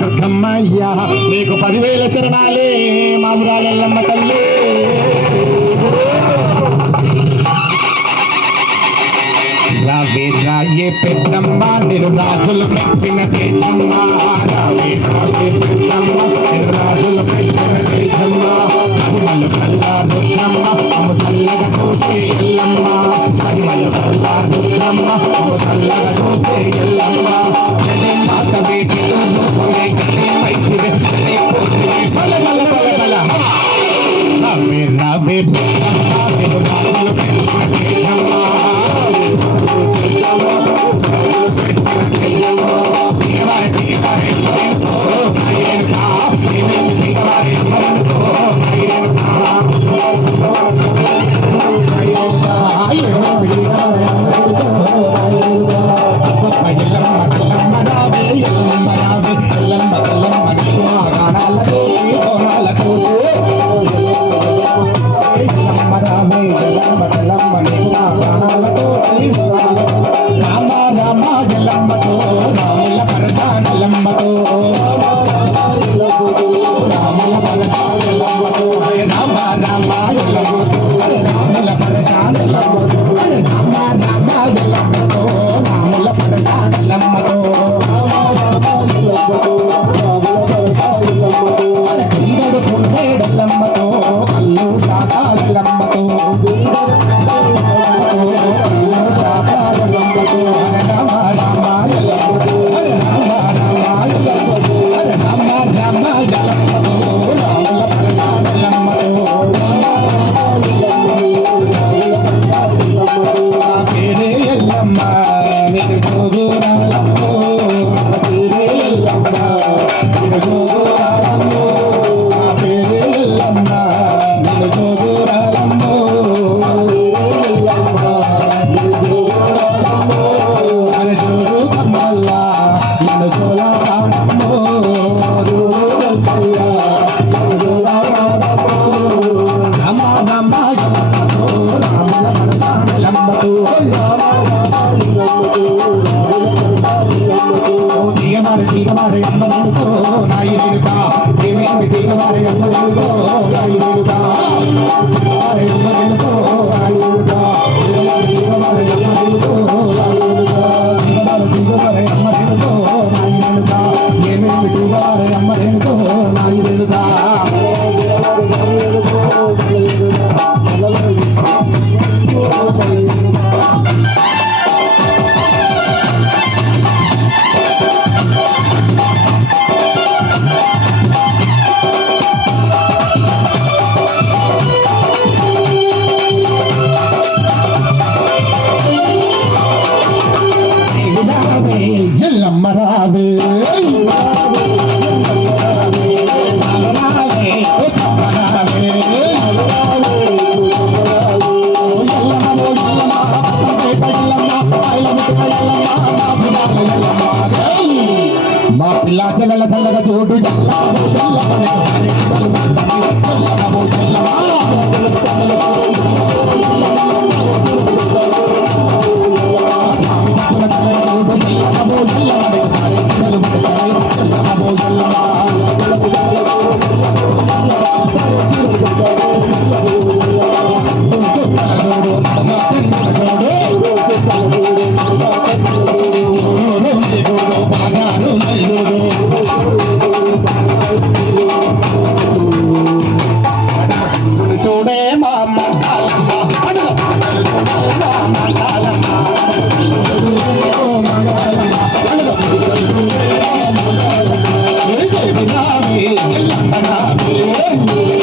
దుర్గమ్మయ్యా నీకు 10,000 శరణాలే మామురాలెల్లమ్మ తల్లి. రావే రాయే పెద్దమ్మ నిరు రాజులు పెట్టిన తేజమ్మ. రావే రాయే పెద్దమ్మ నిరు రాజులు పెట్టిన తేజమ్మ. పరిమళ కల్లా దుర్గమ్మ అమ్ము చల్లగా చూసే ఎల్లమ్మ. పరిమళ కల్లా దుర్గమ్మ అమ్ము చల్లగా చూసే ఎల్లమ్మ. మాత వేటి బల బల బల బల రావే రావే పెద్దమ్మ నిరు రాజులు పెట్టిన తేజమ్మ. మా పిల్ల చెల్లెల చల్లగా చూడు Thank you.